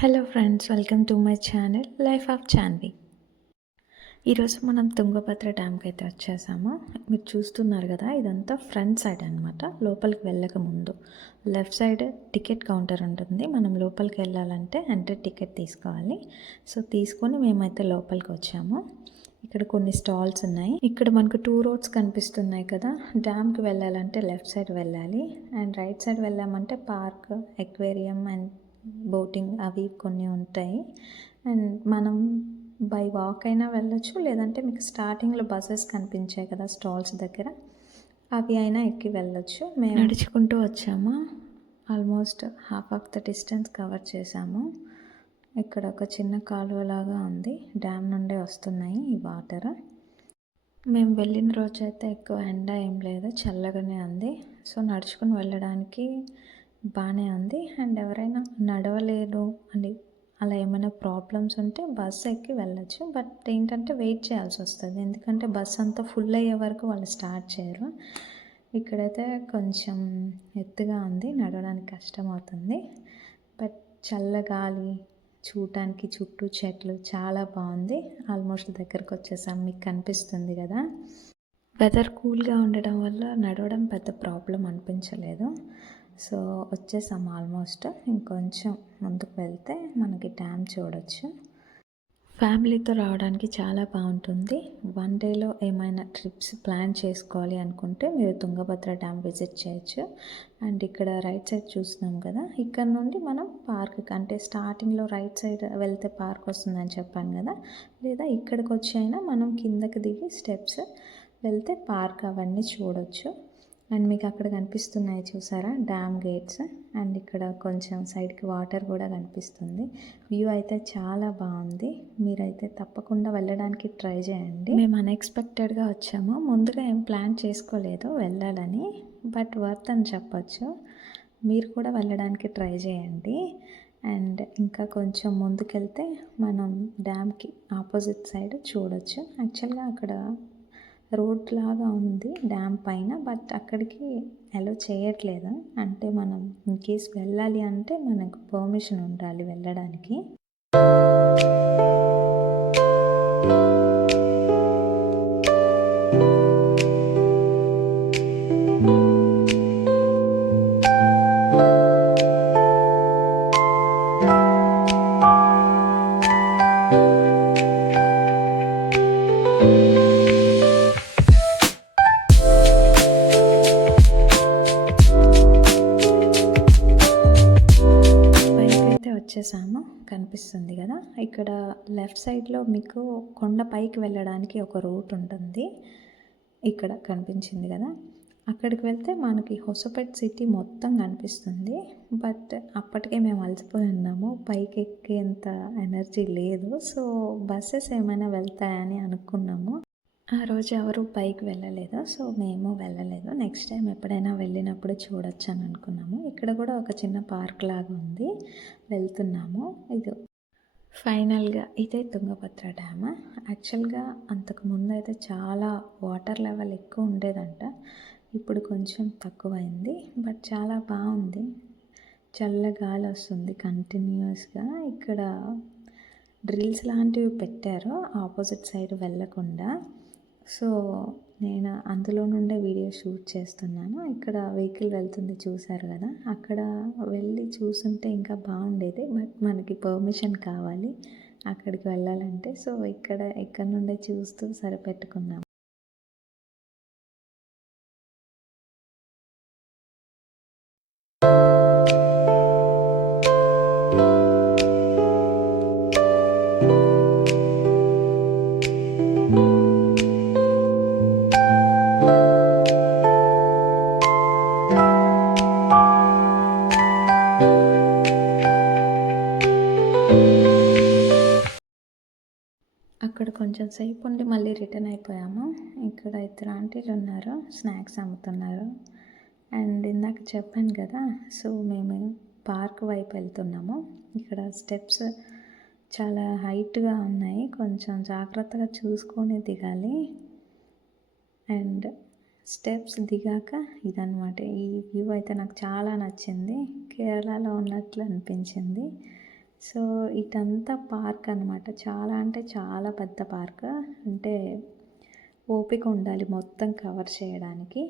Hello friends, welcome to my channel life of Chanvi. ఈరోజు మనం తుంగభద్ర డ్యామ్కి అయితే వచ్చేసాము. మీరు చూస్తున్నారు కదా, ఇదంతా ఫ్రంట్ సైడ్ అనమాట. లోపలికి వెళ్ళక ముందు లెఫ్ట్ సైడ్ టికెట్ కౌంటర్ ఉంటుంది. మనం లోపలికి వెళ్ళాలంటే ఎంట్రీ టికెట్ తీసుకోవాలి. సో తీసుకొని మేమైతే లోపలికి వచ్చాము. ఇక్కడ కొన్ని స్టాల్స్ ఉన్నాయి. ఇక్కడ మనకు 2 రోడ్స్ కనిపిస్తున్నాయి కదా. డ్యామ్కి వెళ్ళాలంటే లెఫ్ట్ సైడ్ వెళ్ళాలి, అండ్ రైట్ సైడ్ వెళ్ళామంటే పార్క్, ఎక్వేరియం అండ్ బోటింగ్ అవి కొన్ని ఉంటాయి. అండ్ మనం బై వాక్ అయినా వెళ్ళొచ్చు, లేదంటే మీకు స్టార్టింగ్లో బస్సెస్ కనిపించాయి కదా స్టాల్స్ దగ్గర, అవి అయినా ఎక్కి వెళ్ళొచ్చు. మేము నడుచుకుంటూ వచ్చాము. Almost half of the distance cover చేసాము. ఇక్కడ ఒక చిన్న కాలువలాగా ఉంది, డ్యామ్ నుండే వస్తున్నాయి ఈ వాటర్. మేము వెళ్ళిన రోజు అయితే ఎక్కువ ఎండ ఏం లేదు, చల్లగానే ఉంది. సో నడుచుకుని వెళ్ళడానికి బాగానే ఉంది. అండ్ ఎవరైనా నడవలేరు అని అలా ఏమైనా ప్రాబ్లమ్స్ ఉంటే బస్సు ఎక్కి వెళ్ళచ్చు. బట్ ఏంటంటే వెయిట్ చేయాల్సి వస్తుంది, ఎందుకంటే బస్సు అంతా ఫుల్ అయ్యే వరకు వాళ్ళు స్టార్ట్ చేయరు. ఇక్కడైతే కొంచెం ఎత్తుగా ఉంది, నడవడానికి కష్టం అవుతుంది. బట్ చల్లగాలి, చూడటానికి చుట్టూ చెట్లు చాలా బాగుంది. ఆల్మోస్ట్ దగ్గరకు వచ్చేసాం, మీకు కనిపిస్తుంది కదా. వెదర్ కూల్గా ఉండడం వల్ల నడవడం పెద్ద ప్రాబ్లం అనిపించలేదు. సో వచ్చేసాం ఆల్మోస్ట్. ఇంకొంచెం ముందుకు వెళ్తే మనకి డ్యామ్ చూడొచ్చు. ఫ్యామిలీతో రావడానికి చాలా బాగుంటుంది. 1 డేలో ఏమైనా ట్రిప్స్ ప్లాన్ చేసుకోవాలి అనుకుంటే మీరు తుంగభద్ర డ్యామ్ విజిట్ చేయొచ్చు. అండ్ ఇక్కడ రైట్ సైడ్ చూస్తున్నాం కదా, ఇక్కడ నుండి మనం పార్క్ అంటే స్టార్టింగ్లో రైట్ సైడ్ వెళ్తే పార్క్ వస్తుందని చెప్పాను కదా, లేదా ఇక్కడికి వచ్చి అయినా మనం కిందకి దిగి స్టెప్స్ వెళ్తే పార్క్ అవన్నీ చూడొచ్చు. అండ్ మీకు అక్కడ కనిపిస్తున్నాయి చూసారా డ్యామ్ గేట్స్, అండ్ ఇక్కడ కొంచెం సైడ్కి వాటర్ కూడా కనిపిస్తుంది. వ్యూ అయితే చాలా బాగుంది. మీరైతే తప్పకుండా వెళ్ళడానికి ట్రై చేయండి. మేము అన్ఎక్స్పెక్టెడ్గా వచ్చాము, ముందుగా ఏం ప్లాన్ చేసుకోలేదు వెళ్ళాలని, బట్ వర్త్ అని చెప్పచ్చు. మీరు కూడా వెళ్ళడానికి ట్రై చేయండి. అండ్ ఇంకా కొంచెం ముందుకెళ్తే మనం డ్యామ్కి ఆపోజిట్ సైడ్ చూడొచ్చు. యాక్చువల్గా అక్కడ రోడ్ లాగా ఉంది డ్యామ్ పైన, బట్ అక్కడికి అలో చేయట్లేదు. అంటే మనం ఇన్ కేస్ వెళ్ళాలి అంటే మనకు పర్మిషన్ ఉండాలి వెళ్ళడానికి. వచ్చేసాము, కనిపిస్తుంది కదా. ఇక్కడ లెఫ్ట్ సైడ్లో మీకు కొండ పైకి వెళ్ళడానికి ఒక రూట్ ఉంటుంది. ఇక్కడ కనిపించింది కదా, అక్కడికి వెళ్తే మనకి హొసపేట్ సిటీ మొత్తం కనిపిస్తుంది. బట్ అప్పటికే మేము అలసిపోయి ఉన్నాము, పైకి ఎక్కేంత ఎనర్జీ లేదు. సో బస్సెస్ ఏమైనా వెళ్తాయని అనుకున్నాము. ఆ రోజు ఎవరు పైకి వెళ్ళలేదు, సో మేము వెళ్ళలేదు. నెక్స్ట్ టైం ఎప్పుడైనా వెళ్ళినప్పుడు చూడొచ్చు అని అనుకున్నాము. ఇక్కడ కూడా ఒక చిన్న పార్క్ లాగా ఉంది, వెళ్తున్నాము. ఇది ఫైనల్గా ఇదే తుంగభద్ర డ్యామ్. యాక్చువల్గా అంతకుముందు అయితే చాలా వాటర్ లెవెల్ ఎక్కువ ఉండేదంట, ఇప్పుడు కొంచెం తక్కువైంది. బట్ చాలా బాగుంది, చల్ల గాలి వస్తుంది కంటిన్యూస్గా. ఇక్కడ డ్రిల్స్ లాంటివి పెట్టారు ఆపోజిట్ సైడ్ వెళ్ళకుండా. సో నేను అందులో నుండే వీడియో షూట్ చేస్తున్నాను. ఇక్కడ వెహికల్ వెళ్తుంది చూసారు కదా, అక్కడ వెళ్ళి చూసుంటే ఇంకా బాగుండేది. బట్ మనకి పర్మిషన్ కావాలి అక్కడికి వెళ్ళాలంటే. సో ఇక్కడ నుండే చూస్తూ సరిపెట్టుకున్నాము. అక్కడ కొంచెం సేపు ఉండి మళ్ళీ రిటర్న్ అయిపోయాము. ఇక్కడ 2 ఆంటీలు ఉన్నారు, స్నాక్స్ అమ్ముతున్నారు. అండ్ ఇందాక చెప్పాను కదా, సో మేము పార్క్ వైపు వెళ్తున్నాము. ఇక్కడ స్టెప్స్ చాలా హైట్గా ఉన్నాయి, కొంచెం జాగ్రత్తగా చూసుకొని దిగాలి. అండ్ స్టెప్స్ దిగాక ఇదనమాట. ఈ వ్యూ అయితే నాకు చాలా నచ్చింది, కేరళలో ఉన్నట్లు అనిపించింది. సో ఇటంతా పార్క్ అనమాట. చాలా అంటే చాలా పెద్ద పార్క్. అంటే ఓపిక ఉండాలి మొత్తం కవర్ చేయడానికి.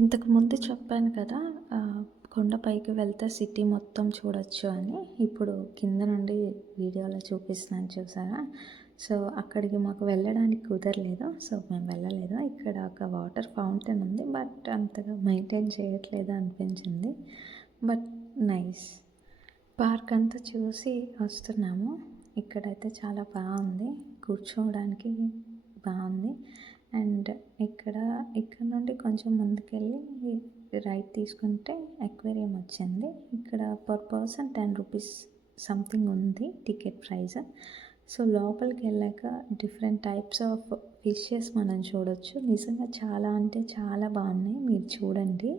ఇంతకు ముందు చెప్పాను కదా, కొండపైకి వెళ్తే సిటీ మొత్తం చూడొచ్చు అని. ఇప్పుడు కింద నుండి వీడియోలో చూపిస్తున్నాను చూసారా. సో అక్కడికి మాకు వెళ్ళడానికి కుదరలేదు, సో మేము వెళ్ళలేదు. ఇక్కడ ఒక వాటర్ ఫౌంటైన్ ఉంది, బట్ అంతగా మెయింటైన్ చేయట్లేదు అనిపించింది. But nice. పార్క్ అంతా చూసి వస్తున్నాము. ఇక్కడైతే చాలా బాగుంది, కూర్చోవడానికి బాగుంది. అండ్ ఇక్కడ నుండి కొంచెం ముందుకెళ్ళి రైట్ తీసుకుంటే అక్వేరియం వచ్చింది. ఇక్కడ పర్ పర్సన్ 10 రూపీస్ సంథింగ్ ఉంది టికెట్ ప్రైస్. సో లోపలికి వెళ్ళాక డిఫరెంట్ టైప్స్ ఆఫ్ ఫిషెస్ మనం చూడొచ్చు. నిజంగా చాలా అంటే చాలా బాగున్నాయి, మీరు చూడండి.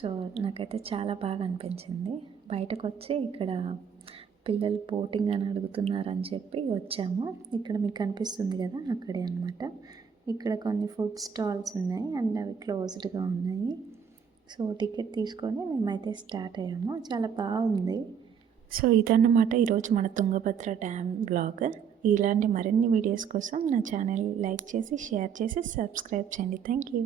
సో నాకైతే చాలా బాగా అనిపించింది. బయటకు వచ్చి ఇక్కడ పిల్లలు బోటింగ్ అని అడుగుతున్నారని చెప్పి వచ్చాము. ఇక్కడ మీకు కనిపిస్తుంది కదా, అక్కడే అనమాట. ఇక్కడ కొన్ని ఫుడ్ స్టాల్స్ ఉన్నాయి అండ్ అవి క్లోజ్డ్గా ఉన్నాయి. సో టికెట్ తీసుకొని మేమైతే స్టార్ట్ అయ్యాము. చాలా బాగుంది. సో ఇదన్నమాట ఈరోజు మన తుంగభద్ర డ్యామ్ బ్లాగ్. ఇలాంటి మరిన్ని వీడియోస్ కోసం నా ఛానల్ లైక్ చేసి, షేర్ చేసి, సబ్స్క్రైబ్ చేయండి. Thank you.